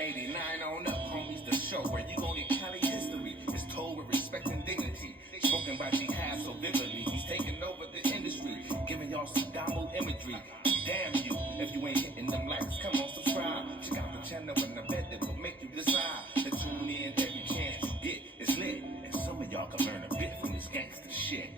89 on up, homies, the show where you gon' get Cali history. It's told with respect and dignity. Spoken by G.have so vividly. He's taking over the industry, giving y'all some download imagery. Damn you, if you ain't hitting them likes, come on, subscribe. Check out the channel and I bet it will make you decide to tune in every chance you get. It's lit, and some of y'all can learn a bit from this gangster shit.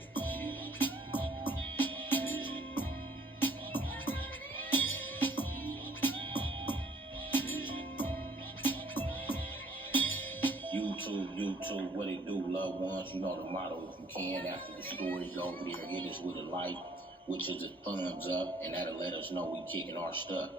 YouTube, what it do, loved ones? You know the motto, if you can, after the story's over there, hit us with a like, which is a thumbs up, and that'll let us know we kicking our stuff.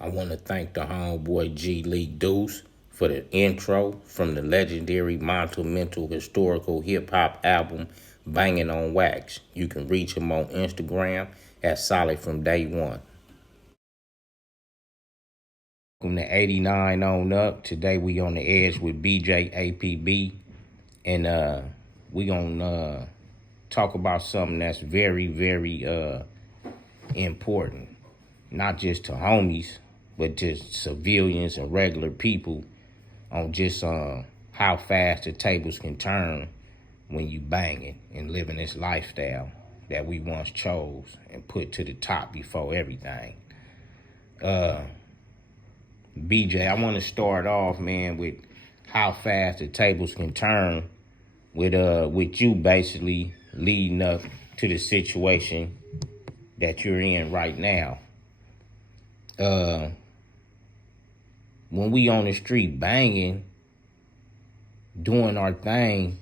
I want to thank the homeboy G. Lee Deuce for the intro from the legendary Mental historical hip-hop album, Banging on Wax. You can reach him on Instagram at Solid From Day One. From the 89 on up, today we on the edge with BJ APB, and we gonna talk about something that's very, very important, not just to homies, but to civilians and regular people, on just how fast the tables can turn when you banging and living this lifestyle that we once chose and put to the top before everything. BJ, I want to start off, man, with how fast the tables can turn with you basically leading up to the situation that you're in right now. When we on the street banging, doing our thing,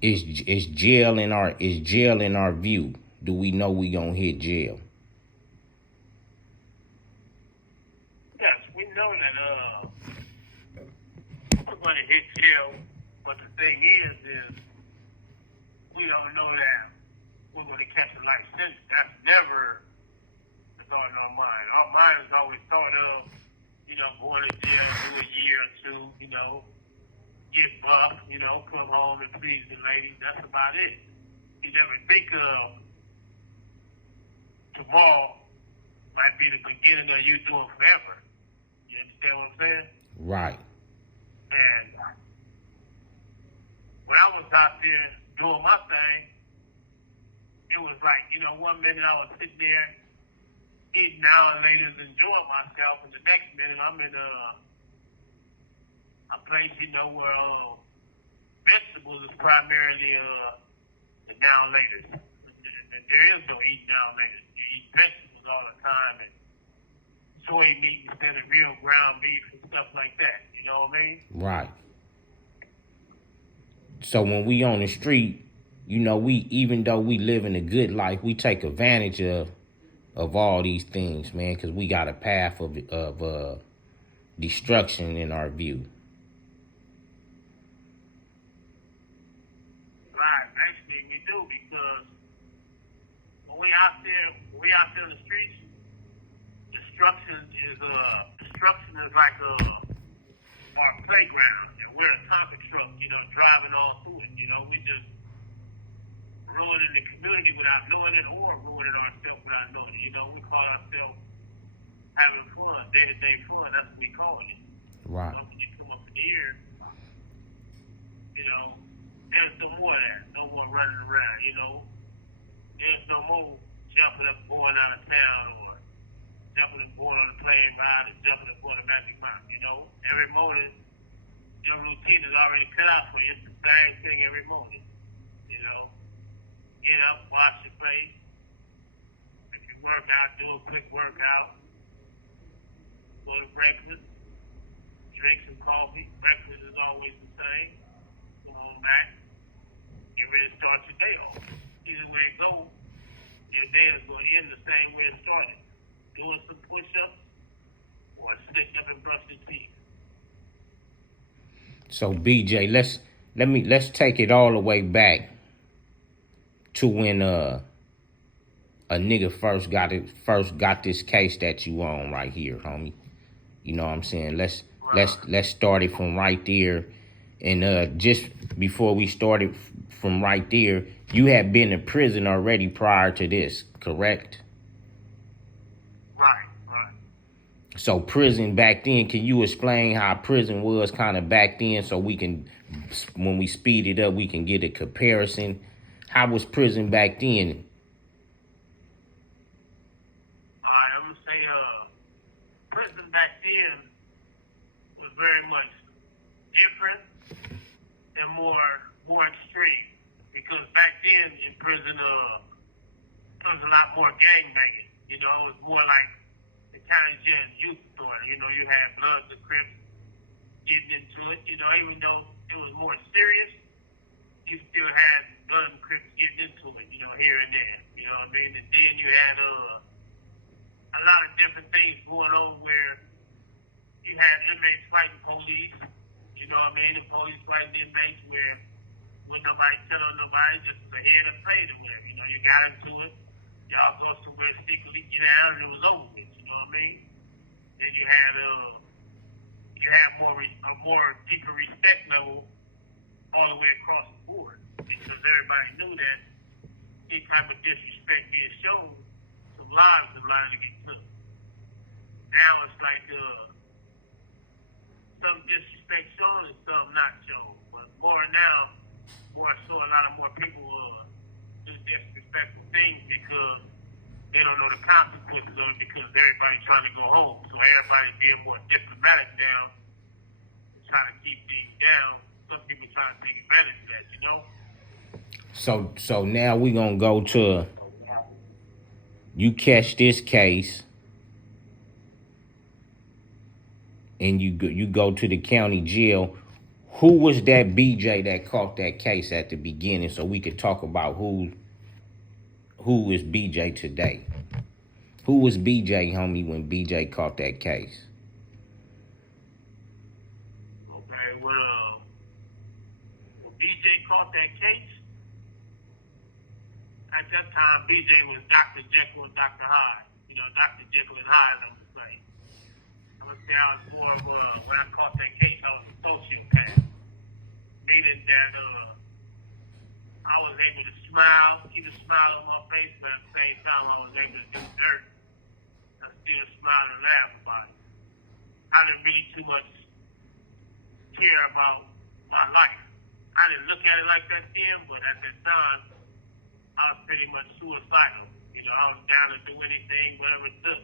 is jail in our view? Do we know we gonna hit jail? Yes, we know that we're gonna hit jail, but the thing is we don't know that we're gonna catch a life sentence. That's never the thought in our mind. Our mind is always thought of, going to jail, do a year or two, get bucked, come home and please the ladies. That's about it. You never think of tomorrow might be the beginning of you doing forever. You understand what I'm saying? Right. And when I was out there doing my thing, it was like, one minute I was sitting there eating now and later enjoying myself, and the next minute I'm in a place, where vegetables is primarily the now and later. And there is no eating now and later. You eat vegetables all the time, and soy meat instead of real ground beef and stuff like that. You know what I mean? Right. So when we on the street, we, even though we living a good life, we take advantage of all these things, man, because we got a path of destruction in our view. Right, actually we do, because when we out there in the streets, destruction is like our playground, and we're a topic truck, driving all through it. We just ruining the community without knowing it, or ruining ourselves without knowing it. We call ourselves having fun, day-to-day fun. That's what we call it. Right. When you come up in here, there's no more of that. No more running around, There's no more jumping up, going out of town, or jumping up, going on the plane ride, or jumping up, going to Magic Mountain, Every morning, your routine is already cut out for you. It's the same thing every morning, Get up, wash your face. If you work out, do a quick workout. Go to breakfast. Drink some coffee. Breakfast is always the same. Come on back. Get ready to start your day off. Either way it goes, your day is going to end the same way it started. Doing some push-ups or sitting up and brushing teeth. So BJ, let's take it all the way back to when a nigga first got this case that you on right here, homie. You know what I'm saying? Let's start it from right there, and just before we started from right there, You had been in prison already prior to this, correct? Right, right. So prison back then, can you explain how prison was kind of back then so we can, when we speed it up, we can get a comparison? How was prison back then? All right, I'm gonna say, prison back then was very much different and more extreme because back then in prison, there was a lot more gang banging. You know, it was more like the county jail and youth authority. You know, you had Bloodz and Crips getting into it. You know, even though it was more serious, you still had Blood and Crips getting into it. You know, here and there. You know what I mean? And then you had a lot of different things going on where you had inmates fighting police. You know what I mean? The police fighting inmates where when nobody telling nobody, just was ahead of play to where, you know, you got into it, y'all go somewhere secretly, get out, and it was over with, you know what I mean? Then you had a more deeper respect level all the way across the board because everybody knew that any type of disrespect being shown, some lives are liable to get took. Now it's like some disrespect shown and some not shown. But more so a lot of more people do disrespectful things because they don't know the consequences of it because everybody's trying to go home. So everybody's being more diplomatic now and trying to keep things down. Some people trying to take advantage of that, you know? So now we gonna go to, you catch this case and you go to the county jail. Who was that BJ that caught that case at the beginning so we could talk about who is BJ today? Who was BJ, homie, when BJ caught that case? Okay, well, when BJ caught that case, at that time, BJ was Dr. Jekyll and Dr. Hyde. You know, Dr. Jekyll and Hyde, I'm going to say. I'm going to say I was more of when I caught that case, I was a sociopath. Meaning that I was able to smile, keep a smile on my face, but at the same time, I was able to do dirt. I still smile and laugh about it. I didn't really too much care about my life. I didn't look at it like that then, but at that time, I was pretty much suicidal. You know, I was down to do anything, whatever it took.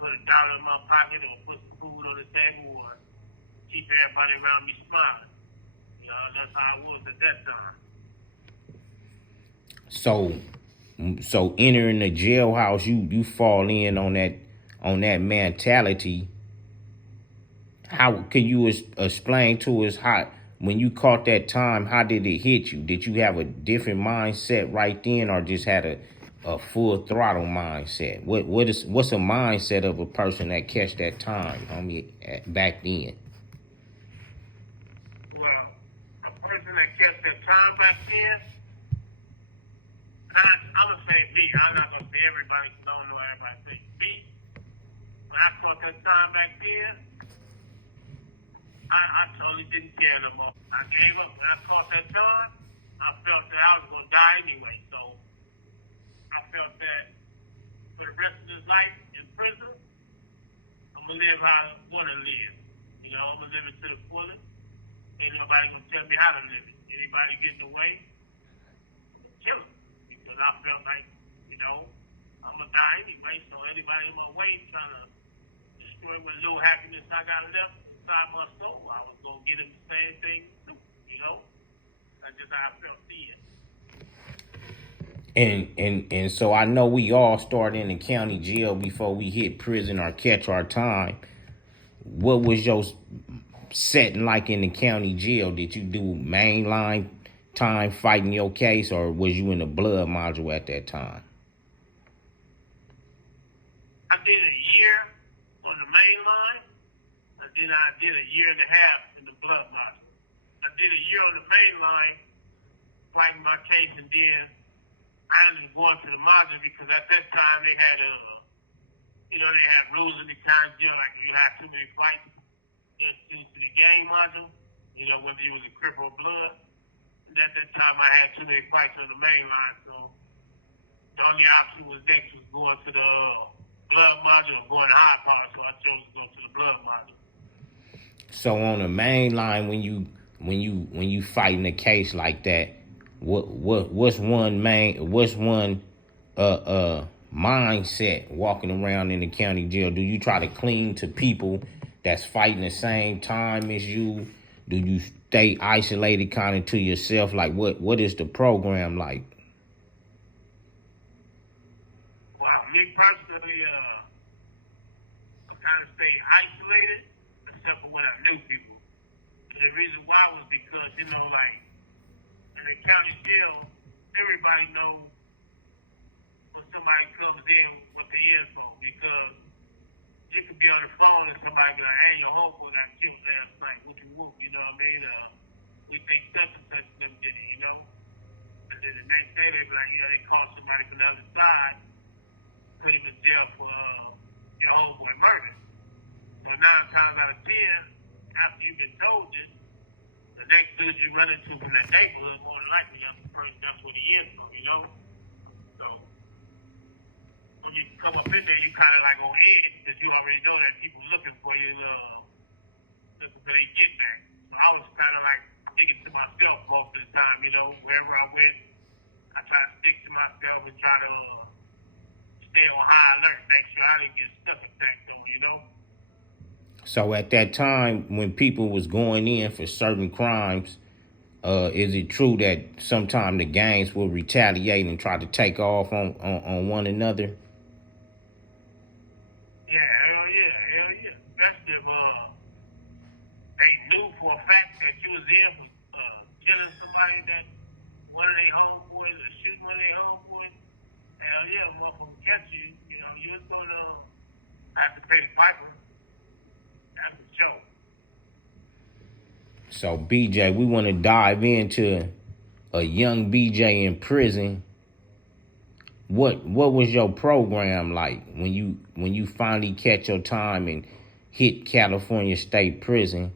Put $1 in my pocket or put some food on the table or keep everybody around me smiling. You know, that's how I was at that time. So entering the jailhouse, you fall in on that mentality. How can you explain to us how, when you caught that time, how did it hit you? Did you have a different mindset right then, or just had a full throttle mindset? What's a mindset of a person that catch that time, homie, back then? Well, a person that kept their time back then, I'm going to say me. I'm not going to say everybody because I don't know everybody think me. When I caught that time back then, I totally didn't care no more. I gave up. When I caught that time, I felt that I was going to die anyway. So I felt that for the rest of his life in prison, I'm going to live how I want to live. You know, I'm going to live it to the fullest. Ain't nobody going to tell me how to live it. Anybody get in the way, I'm going to kill them. Because I felt like, you know, I'm going to die anyway. So anybody in my way trying to destroy what little happiness I got left inside my soul, I was going to get him the same thing too. You know? That's just how I felt then. And so I know we all start in the county jail before we hit prison or catch our time. What was your setting like in the county jail? Did you do mainline time fighting your case, or was you in the blood module at that time? I did a year on the main line, and then I did a year and a half in the blood module. I did a year on the main line fighting my case, and then I ended up going to the module because at that time they had they had rules in the county jail, like if you had too many fights, just due to the gang module, you know, whether you was a Crip or Blood, At that time, I had too many fights on the main line, so the only option was next was going to the blood module or going to high power, so I chose to go to the blood module. So on the main line, when you fighting a case like that, what's one mindset walking around in the county jail? Do you try to cling to people that's fighting the same time as you? Do you stay isolated kind of to yourself? Like what is the program like? Well, me personally, I kind of stay isolated, except for when I knew people. And the reason why was because, you know, like, in the county jail, everybody knows when somebody comes in what they in for. Because you could be on the phone and somebody be like, hey, your homeboy got killed last night. What you want? You know what I mean? We think such and such of them did it, you know? And then the next day they be like, yeah, they called somebody from the other side, put him in jail for your homeboy murder. So 9 times out of 10, after you've been told this, the next dude you run into from that neighborhood, more than likely, that's what he is for, you know? So when you come up in there, you kind of like on edge because you already know that people looking for you, looking for their get back. So I was kind of like sticking to myself most of the time, you know? Wherever I went, I try to stick to myself and try to stay on high alert, make sure I didn't get stuff attacked on, you know? So at that time, when people was going in for certain crimes, is it true that sometimes the gangs will retaliate and try to take off on one another? Yeah, hell yeah. Especially if they knew for a fact that you was in for killing somebody that one of their homeboys or shooting one of their homeboys. Hell yeah, motherfucker catch you. You know, you're gonna have to pay the piper. That's for sure. So BJ, we want to dive into a young BJ in prison. What was your program like when you finally catch your time and hit California State Prison?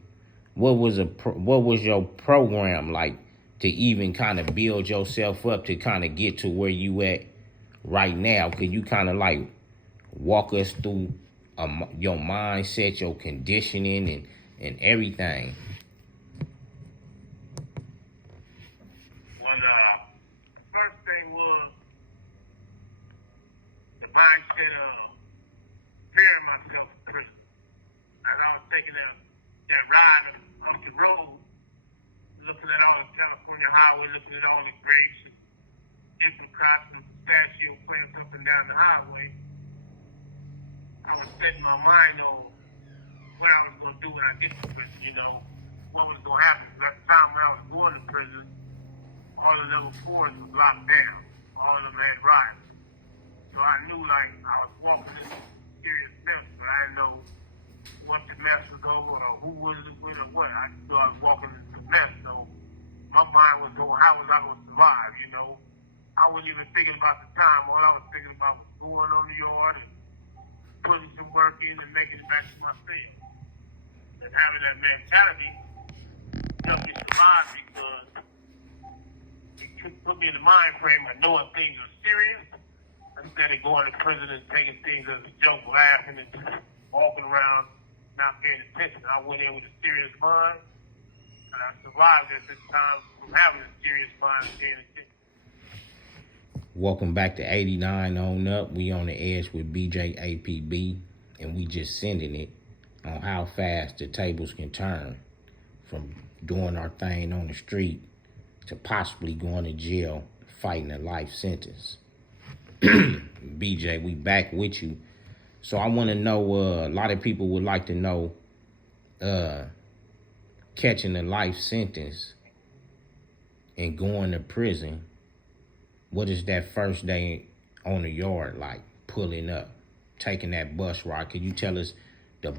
What was your program like to even kind of build yourself up to kind of get to where you at right now? Could you kind of like walk us through your mindset, your conditioning, and everything? Well, the first thing was the mindset of preparing myself for prison. And I was taking that ride off the road, looking at all the California highway, looking at all the grapes and apricots and pistachio plants up and down the highway. I was setting my mind on what I was going to do when I get to prison, you know, what was going to happen. At the time when I was going to prison, all the level 4s was locked down. All of them had riots. So I knew, like, I was walking into serious mess, but I didn't know what the mess was over or who was it with or what. I just knew I was walking into mess, so my mind was on how was I going to survive, you know. I wasn't even thinking about the time. All I was thinking about was going on the yard and putting some work in and making it back to my cell. And having that mentality helped me survive because it put me in the mind frame of knowing things are serious instead of going to prison and taking things as a joke, laughing and just walking around not paying attention. I went in with a serious mind, and I survived at this time from having a serious mind and paying attention. Welcome back to 89 on up. We on the edge with BJ APB, and we just sending it on how fast the tables can turn from doing our thing on the street to possibly going to jail fighting a life sentence. BJ, we back with you. So I want to know, a lot of people would like to know, catching a life sentence and going to prison, what is that first day on the yard like, pulling up, taking that bus ride? Could you tell us the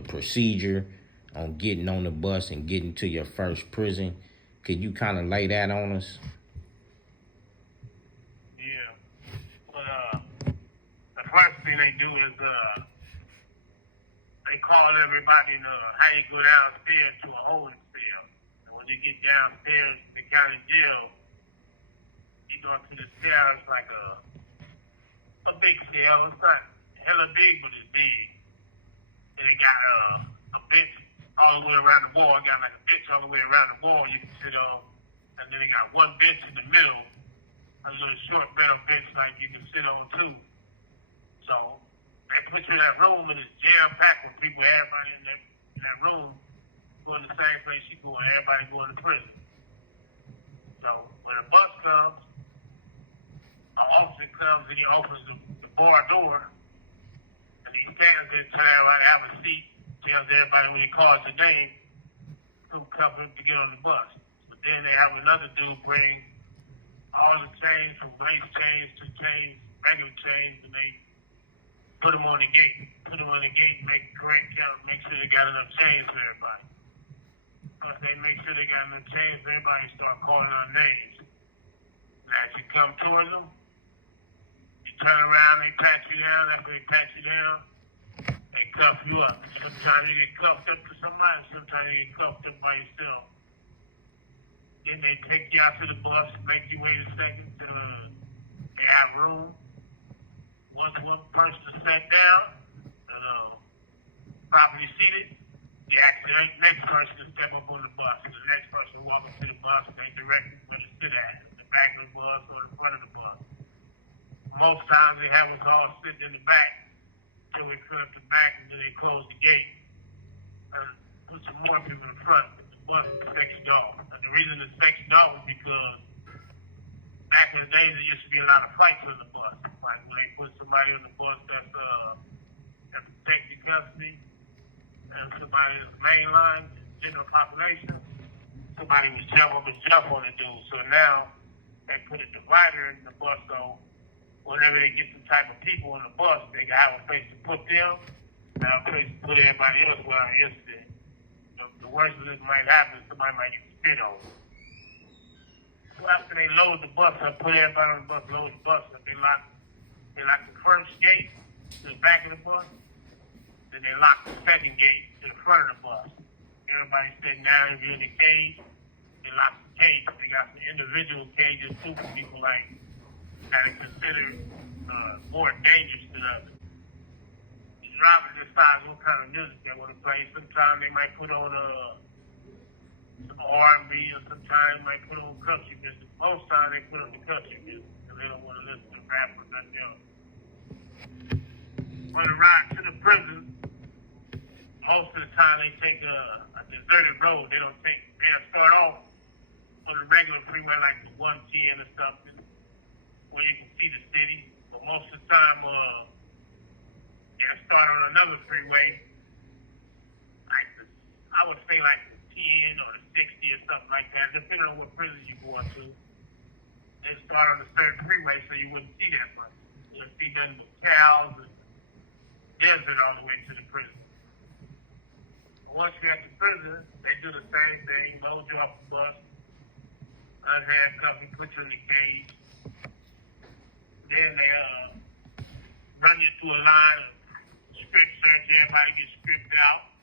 procedure on getting on the bus and getting to your first prison? Could you kind of lay that on us? Yeah. But the first thing they do is they call everybody and how you go downstairs to a holding cell. And when you get downstairs to the county jail, you go to the cell. It's like a big cell. It's not hella big, but it's big. And it got a bench all the way around the wall. It got like a bench all the way around the wall you can sit on. And then it got one bench in the middle, a little short metal bench like you can sit on too. So they put you in that room and it's jam-packed with people, everybody in that room going to the same place you going, everybody going to prison. So when a bus comes, an officer comes and he opens the bar door and he stands there and tells everybody to have a seat, tells everybody when he calls your name, who comes to get on the bus. But then they have another dude bring all the chains from lace chains to chains, regular chains, and they put them on the gate. Put them on the gate, make correct count, make sure they got enough chains for everybody. Once they make sure they got enough chains, everybody start calling out names. And as you come towards them, you turn around, they pat you down. After they pat you down, they cuff you up. Sometimes you get cuffed up to somebody, sometimes you get cuffed up by yourself. Then they take you out to the bus, make you wait a second to they have room. Once one person is sat down, properly seated, you ask the next person to step up on the bus. And the next person will walk up to the bus and they direct you where to sit at, the back of the bus or the front of the bus. Most times they have us all sitting in the back until we fill up the back and then they close the gate and put some more people in front. The bus is sectioned off. And the reason it's sectioned off is because back in the days there used to be a lot of fights on the bus. Like when they put somebody on the bus that's protected custody and somebody in the main line, general population, somebody was jump on the dude. So now they put a divider in the bus so whenever they get some type of people on the bus, they can have a place to put them and have a place to put everybody else without an incident. The worst of this might happen, somebody might get spit on. So after they load the bus up, put everybody on the bus, load the bus up, they lock the first gate to the back of the bus, then they lock the second gate to the front of the bus. Everybody sitting down, if you're in the cage, they lock the cage. They got some individual cages too for people like that are considered more dangerous than others. The driver decides what kind of music they want to play. Sometimes they might put on some R&B, or sometimes they might put on country music. Most times they put on the country music because they don't want to listen to rap or nothing else. On the ride to the prison, most of the time they take a deserted road. They'll start off on the regular freeway like the 110 or something, where you can see the city. But most of the time, they'll start on another freeway, I would say like the 10 or the 60 or something like that, depending on what prison you're going to. They start on the third freeway so you wouldn't see that much. You'll see nothing but cows and desert all the way to the prison. Once you're at the prison, they do the same thing, load you off the bus, unhandcuff you, put you in the cage. Then they run you through a line of strip search. Everybody gets stripped out.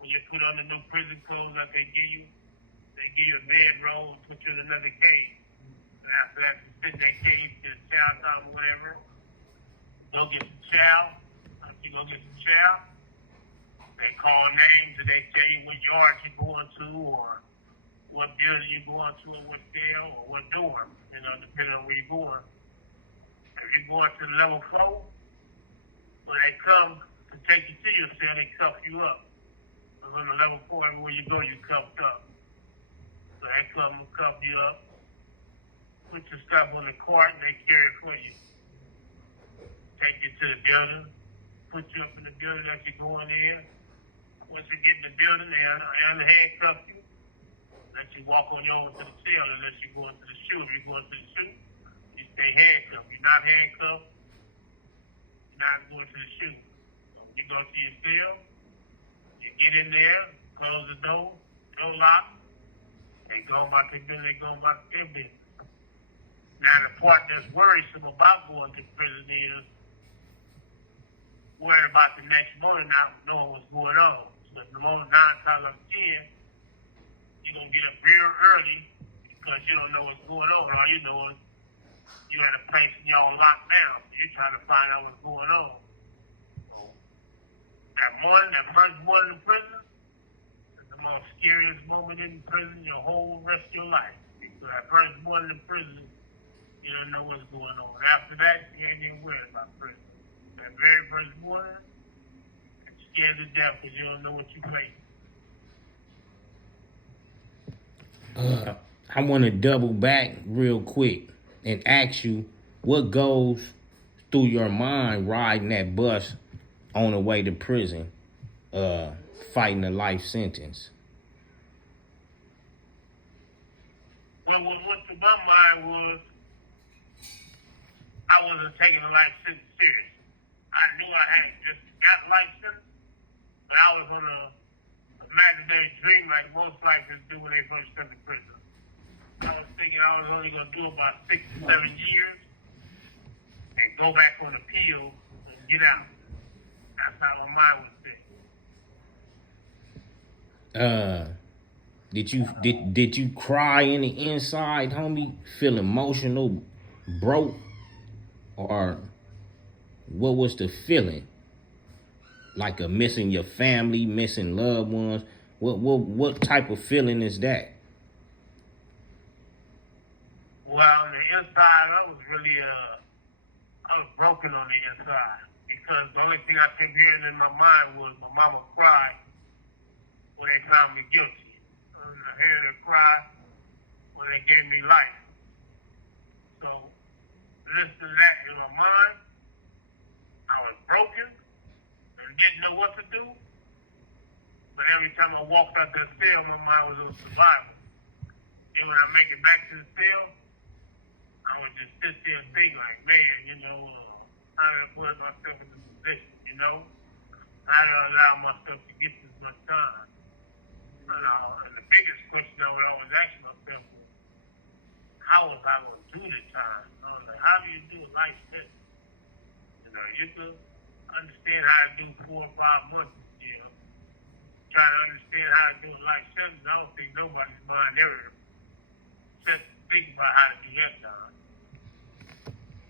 When you put on the new prison clothes that they give you a bedroll and put you in another cage. And after that, you sit in that cage, get a chow time or whatever. Go get some chow. After you go get some chow, they call names and they tell you what yard you're going to or what building you're going to or what cell or what dorm, depending on where you're going. If you're going to level 4, when they come to take you to your cell, they cuff you up. Because on the level 4, everywhere you go, you're cuffed up. So they come and cuff you up, put your stuff on the cart, and they carry it for you. Take you to the building, put you up in the building that you're going in. Once you get in the building, they unhandcuff you, let you walk on your own to the cell unless you're going to the shoe. If you're going to the shoe, you stay handcuffed. You're not handcuffed, you're not going to the shoe. So when you go to your cell, you get in there, close the door, no lock. They go about their business, they go about their business. Now the part that's worrisome about going to prison is worried about the next morning not knowing what's going on. So the morning 9 times out of 10, you you're going to get up real early because you don't know what's going on. All you know is you're at a place and y'all locked down. So you're trying to find out what's going on. So that morning, that first morning in prison, is the most scariest moment in prison your whole rest of your life. Because that first morning in prison, you don't know what's going on. After that, you ain't even worried about prison. That very first morning, you're scared to death because you don't know what you're facing. I want to double back real quick and ask you what goes through your mind riding that bus on the way to prison, fighting a life sentence. Well, what went through my mind was I wasn't taking the life sentence serious. I knew I had just got life sentence, but I was on a imaginary dream like most lifers do when they first come to prison. I was thinking I was only going to do about 6 to 7 years and go back on appeal and get out. That's how my mind was thinking. Did you cry in the inside, homie? Feel emotional, broke, or what was the feeling? Like a missing your family, missing loved ones. What type of feeling is that? Well, on the inside, I was really, I was broken on the inside because the only thing I kept hearing in my mind was my mama cry when they found me guilty. I was hearing her cry when they gave me life. So, listening to that in my mind, I was broken and didn't know what to do. But every time I walked out that cell, my mind was on survival. And when I make it back to the cell, I would just sit there and think like, man, you know, how did I put myself in this position, you know? How did I allow myself to get this much time? And the biggest question I would always ask myself was, how was I going to do the time? I was like, how do you do a life sentence? You know, you could understand how to do 4 or 5 months a year. Try to understand how to do a life sentence. I don't think nobody's mind ever set to think about how to do that time.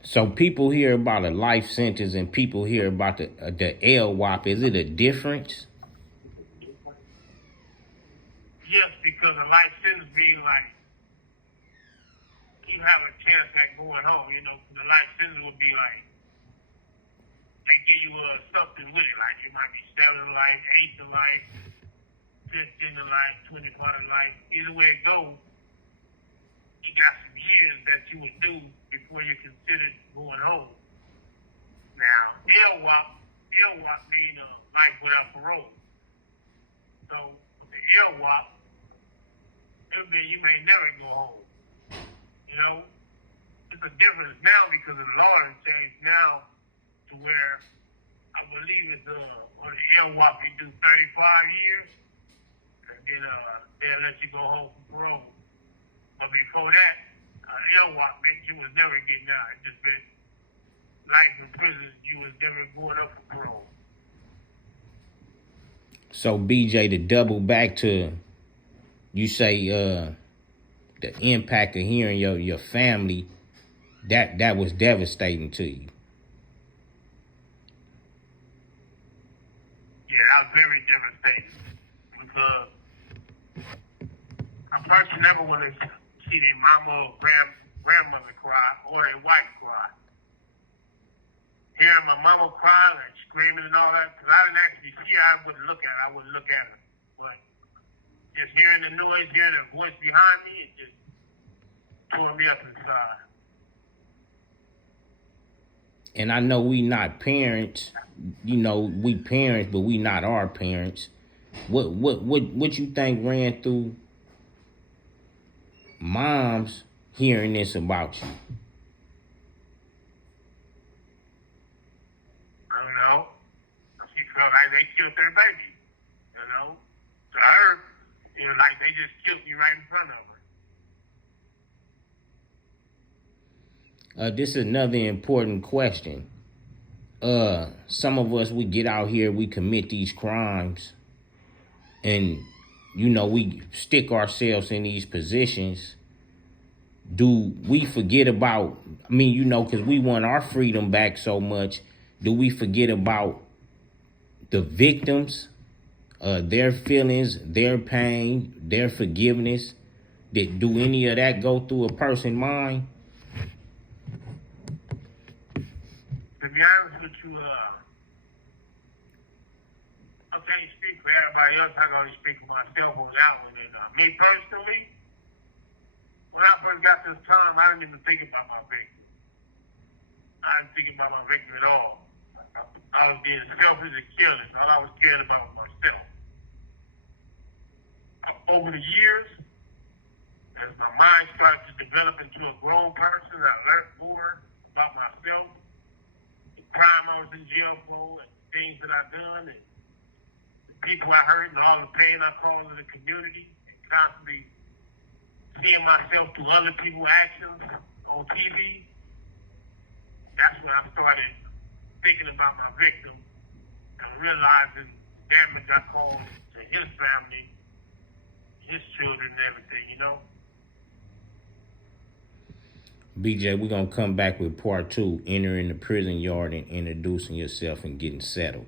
So people hear about a life sentence and people hear about the LWOP. Is it a difference? Yes, because a life sentence being like, you have a chance at going home, you know, the life sentence would be like, they give you something with it, like it might be 7 to life, 8 to life, 15 to life, 25 to life. Either way it goes, you got some years that you would do before you considered going home. Now, LWOP means life without parole. So, with the LWOP, it would mean you may never go home. You know? It's a difference now because the law has changed now to where I believe it's on the LWOP you do 35 years, and then they'll let you go home for parole. But before that, LWOP meant you was never getting out. It just meant life in prison, you was never going up for parole. So BJ, to double back to, you say the impact of hearing your family, that was devastating to you. Yeah, that was very devastating because a person never want to see their mama or grandmother cry or their wife cry. Hearing my mama cry and screaming and all that, because I didn't actually see her, I wouldn't look at her. But just hearing the noise, hearing the voice behind me, it just tore me up inside. And I know we not parents, you know, we parents, but we not our parents. What you think ran through moms hearing this about you? I don't know. She felt like they killed their baby. You know? To her, it was like they just killed me right in front of her. This is another important question. Some of us, we get out here, we commit these crimes, and you know, we stick ourselves in these positions, do we forget about, I mean, you know, because we want our freedom back so much, do we forget about the victims, their feelings, their pain, their forgiveness? Do any of that go through a person's mind? To be honest with you, I can't speak for everybody else. I can only speak for myself on that one. And me personally, when I first got this time, I didn't even think about my victim. I didn't think about my victim at all. I was being selfish and careless. All I was caring about was myself. Over the years, as my mind started to develop into a grown person, I learned more about myself, the crime I was in jail for, and the things that I've done, and the people I hurt, and all the pain I caused in the community, and constantly seeing myself through other people's actions on TV. That's when I started thinking about my victim and realizing the damage I caused to his family, his children, and everything, you know? BJ, we're going to come back with part 2, entering the prison yard and introducing yourself and getting settled.